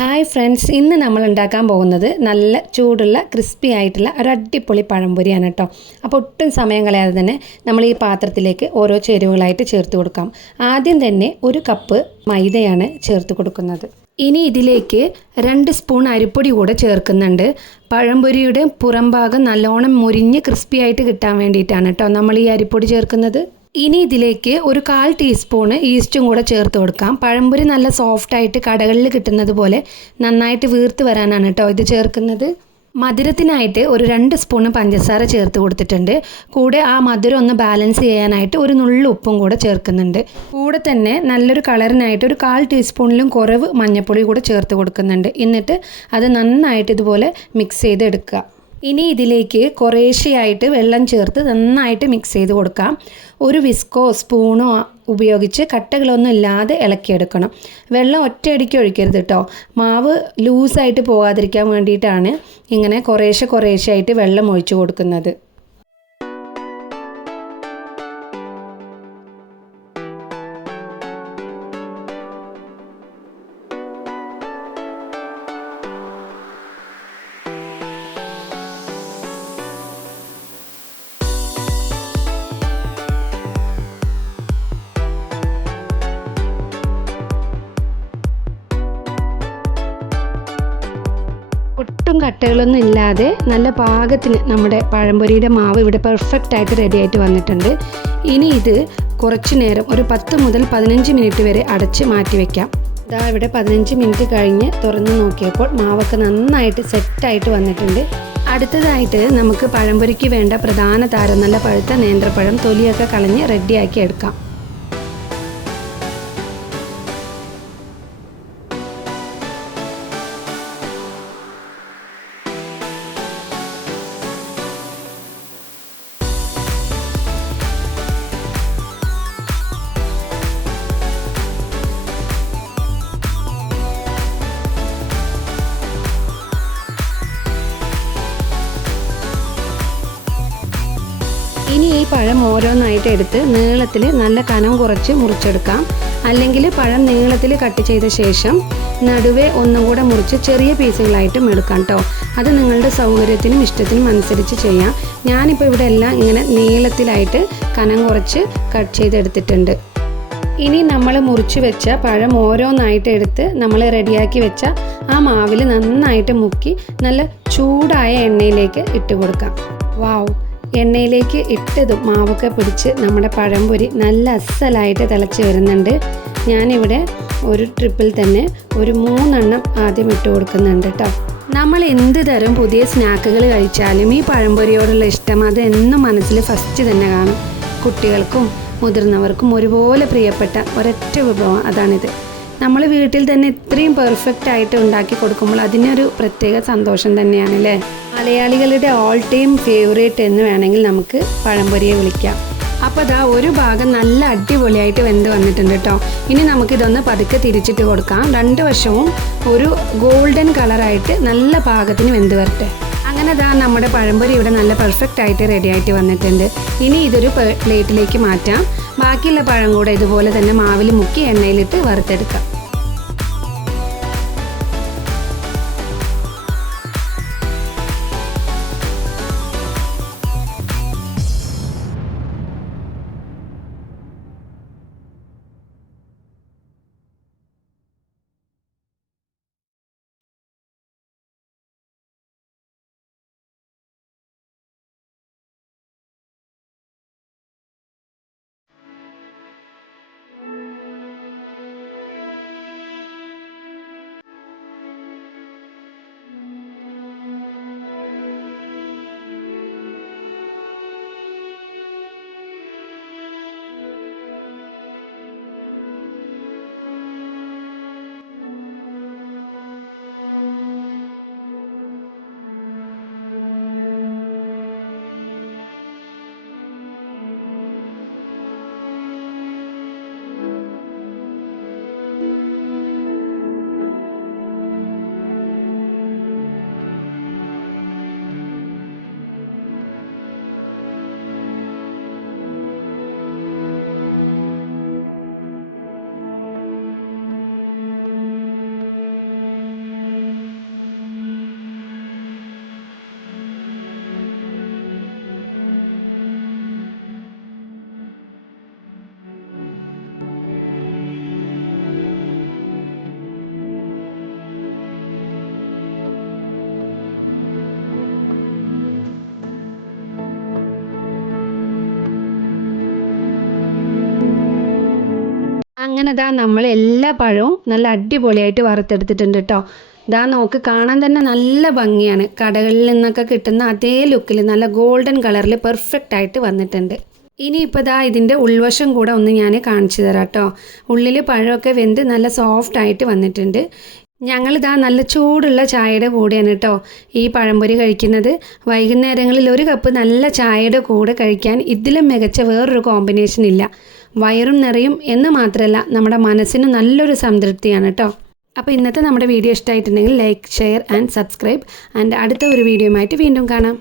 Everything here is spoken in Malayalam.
ഹായ് ഫ്രണ്ട്സ്, ഇന്ന് നമ്മൾ ഉണ്ടാക്കാൻ പോകുന്നത് നല്ല ചൂടുള്ള ക്രിസ്പി ആയിട്ടുള്ള ഒരു അടിപൊളി പഴംപൊരിയാണ് കേട്ടോ. അപ്പോൾ ഒട്ടും സമയം കളയാതെ തന്നെ നമ്മൾ ഈ പാത്രത്തിലേക്ക് ഓരോ ചേരുവകളായിട്ട് ചേർത്ത് കൊടുക്കാം. ആദ്യം തന്നെ ഒരു കപ്പ് മൈദയാണ് ചേർത്ത് കൊടുക്കുന്നത്. ഇനി ഇതിലേക്ക് 2 സ്പൂൺ അരിപ്പൊടി കൂടെ ചേർക്കുന്നുണ്ട്. പഴംപൊരിയുടെ പുറം ഭാഗം നല്ലോണം മുരിഞ്ഞ് ക്രിസ്പി ആയിട്ട് കിട്ടാൻ വേണ്ടിയിട്ടാണ് കേട്ടോ നമ്മൾ ഈ അരിപ്പൊടി ചേർക്കുന്നത്. ഇനി ഇതിലേക്ക് ഒരു 1/4 ടീസ്പൂണ് ഈസ്റ്റും കൂടെ ചേർത്ത് കൊടുക്കാം. പഴംപൊരി നല്ല സോഫ്റ്റായിട്ട് കടകളിൽ കിട്ടുന്നത് പോലെ നന്നായിട്ട് വീർത്ത് വരാനാണ് കേട്ടോ ഇത് ചേർക്കുന്നത്. മധുരത്തിനായിട്ട് ഒരു 2 സ്പൂണ് പഞ്ചസാര ചേർത്ത് കൊടുത്തിട്ടുണ്ട്. കൂടെ ആ മധുരം ഒന്ന് ബാലൻസ് ചെയ്യാനായിട്ട് ഒരു നുള്ളു ഉപ്പും കൂടെ ചേർക്കുന്നുണ്ട്. കൂടെ തന്നെ നല്ലൊരു കളറിനായിട്ട് ഒരു 1/4 ടീസ്പൂണിലും കുറവ് മഞ്ഞൾപ്പൊടി കൂടെ ചേർത്ത് കൊടുക്കുന്നുണ്ട്. എന്നിട്ട് അത് നന്നായിട്ട് ഇതുപോലെ മിക്സ് ചെയ്ത് എടുക്കുക. ഇനി ഇതിലേക്ക് കുറേശ്ശെയായിട്ട് വെള്ളം ചേർത്ത് നന്നായിട്ട് മിക്സ് ചെയ്ത് കൊടുക്കാം. ഒരു വിസ്കോ സ്പൂണോ ഉപയോഗിച്ച് കട്ടകളൊന്നും ഇല്ലാതെ ഇളക്കിയെടുക്കണം. വെള്ളം ഒറ്റയടിക്ക് ഒഴിക്കരുത് കേട്ടോ. മാവ് ലൂസായിട്ട് പോകാതിരിക്കാൻ വേണ്ടിയിട്ടാണ് ഇങ്ങനെ കുറേശ്ശെയായിട്ട് വെള്ളം ഒഴിച്ചു കൊടുക്കുന്നത്. ഒട്ടും കട്ടകളൊന്നും ഇല്ലാതെ നല്ല പാകത്തിന് നമ്മുടെ പഴംപൊരിയുടെ മാവ് ഇവിടെ പെർഫെക്റ്റ് ആയിട്ട് റെഡി ആയിട്ട് വന്നിട്ടുണ്ട്. ഇനി ഇത് കുറച്ച് നേരം ഒരു 10 മുതൽ 15 മിനിറ്റ് വരെ അടച്ച് മാറ്റി വയ്ക്കാം. ഇതാ ഇവിടെ 15 മിനിറ്റ് കഴിഞ്ഞ് തുറന്ന് നോക്കിയപ്പോൾ മാവൊക്കെ നന്നായിട്ട് സെറ്റായിട്ട് വന്നിട്ടുണ്ട്. അടുത്തതായിട്ട് നമുക്ക് പഴംപൊരിക്ക് വേണ്ട പ്രധാന താരം നല്ല പഴുത്ത നേന്ത്രപ്പഴം തൊലിയൊക്കെ കളഞ്ഞ് റെഡിയാക്കി എടുക്കാം. ഇനി ഈ പഴം ഓരോന്നായിട്ട് എടുത്ത് നീളത്തിൽ നല്ല കനം കുറച്ച് മുറിച്ചെടുക്കാം. അല്ലെങ്കിൽ പഴം നീളത്തിൽ കട്ട് ചെയ്ത ശേഷം നടുവേ ഒന്നും കൂടെ മുറിച്ച് ചെറിയ പീസുകളായിട്ടും എടുക്കാം കേട്ടോ. അത് നിങ്ങളുടെ സൗകര്യത്തിനും ഇഷ്ടത്തിനും അനുസരിച്ച് ചെയ്യാം. ഞാനിപ്പോൾ ഇവിടെ എല്ലാം ഇങ്ങനെ നീളത്തിലായിട്ട് കനം കുറച്ച് കട്ട് ചെയ്തെടുത്തിട്ടുണ്ട്. ഇനി നമ്മൾ മുറിച്ച് വെച്ച പഴം ഓരോന്നായിട്ട് എടുത്ത് നമ്മൾ റെഡിയാക്കി വെച്ച ആ മാവിൽ നന്നായിട്ട് മുക്കി നല്ല ചൂടായ എണ്ണയിലേക്ക് ഇട്ട് കൊടുക്കാം. വാവ്, എണ്ണയിലേക്ക് ഇട്ടതും മാവൊക്കെ പിടിച്ച് നമ്മുടെ പഴംപൊരി നല്ല അസ്സലായിട്ട് തിളച്ച് വരുന്നുണ്ട്. ഞാനിവിടെ ഒരു ട്രിപ്പിൽ തന്നെ ഒരു 3 എണ്ണം ആദ്യം ഇട്ട് കൊടുക്കുന്നുണ്ട് കേട്ടോ. നമ്മൾ എന്ത് തരം പുതിയ സ്നാക്കുകൾ കഴിച്ചാലും ഈ പഴംപൊരിയോടുള്ള ഇഷ്ടം അത് എന്നും മനസ്സിൽ ഫസ്റ്റ് തന്നെ കാണും. കുട്ടികൾക്കും മുതിർന്നവർക്കും ഒരുപോലെ പ്രിയപ്പെട്ട ഒരൊറ്റ വിഭവം അതാണിത്. നമ്മൾ വീട്ടിൽ തന്നെ ഇത്രയും പെർഫെക്റ്റ് ആയിട്ട് ഉണ്ടാക്കി കൊടുക്കുമ്പോൾ അതിനൊരു പ്രത്യേക സന്തോഷം തന്നെയാണ് അല്ലേ. മലയാളികളുടെ ഓൾ ടൈം ഫേവറേറ്റ് എന്ന് വേണമെങ്കിൽ നമുക്ക് പഴംപൊരിയെ വിളിക്കാം. അപ്പോൾ അതാ ഒരു ഭാഗം നല്ല അടിപൊളിയായിട്ട് വെന്ത് വന്നിട്ടുണ്ട് കേട്ടോ. ഇനി നമുക്കിതൊന്ന് പതുക്കെ തിരിച്ചിട്ട് കൊടുക്കാം. 2 വശവും ഒരു ഗോൾഡൻ കളറായിട്ട് നല്ല പാകത്തിന് വെന്ത് വരട്ടെ. അങ്ങനെ ദാ നമ്മുടെ പഴംപൊരി ഇവിടെ നല്ല പെർഫെക്റ്റ് ആയിട്ട് റെഡി ആയിട്ട് വന്നിട്ടുണ്ട്. ഇനി ഇതൊരു പ്ലേറ്റിലേക്ക് മാറ്റാം. ബാക്കിയുള്ള പഴം കൂടെ ഇതുപോലെ തന്നെ മാവിൽ മുക്കി എണ്ണയിലിട്ട് വറുത്തെടുക്കാം. അങ്ങനെ ദാ നമ്മൾ എല്ലാ പഴവും നല്ല അടിപൊളിയായിട്ട് വറുത്തെടുത്തിട്ടുണ്ട് കേട്ടോ. ദാ നോക്ക്, കാണാൻ തന്നെ നല്ല ഭംഗിയാണ്. കടകളിൽ നിന്നൊക്കെ കിട്ടുന്ന അതേ ലുക്കിൽ നല്ല ഗോൾഡൻ കളറിൽ പെർഫെക്റ്റ് ആയിട്ട് വന്നിട്ടുണ്ട്. ഇനിയിപ്പോൾ ദാ ഇതിൻ്റെ ഉൾവശം കൂടെ ഒന്ന് ഞാൻ കാണിച്ചു തരാം കേട്ടോ. ഉള്ളിൽ പഴമൊക്കെ വെന്ത് നല്ല സോഫ്റ്റ് ആയിട്ട് വന്നിട്ടുണ്ട്. ഞങ്ങളിതാ നല്ല ചൂടുള്ള ചായയുടെ കൂടെയാണ് കേട്ടോ ഈ പഴംപൊരി കഴിക്കുന്നത്. വൈകുന്നേരങ്ങളിൽ ഒരു കപ്പ് നല്ല ചായയുടെ കൂടെ കഴിക്കാൻ ഇതിലും മികച്ച വേറൊരു കോമ്പിനേഷൻ ഇല്ല. വയറും നിറയും എന്ന് മാത്രമല്ല, നമ്മുടെ മനസ്സിന് നല്ലൊരു സംതൃപ്തിയാണ് കേട്ടോ. അപ്പോൾ ഇന്നത്തെ നമ്മുടെ വീഡിയോ ഇഷ്ടമായിട്ടുണ്ടെങ്കിൽ like, share and subscribe. And അടുത്ത ഒരു വീഡിയോയുമായിട്ട് വീണ്ടും കാണാം.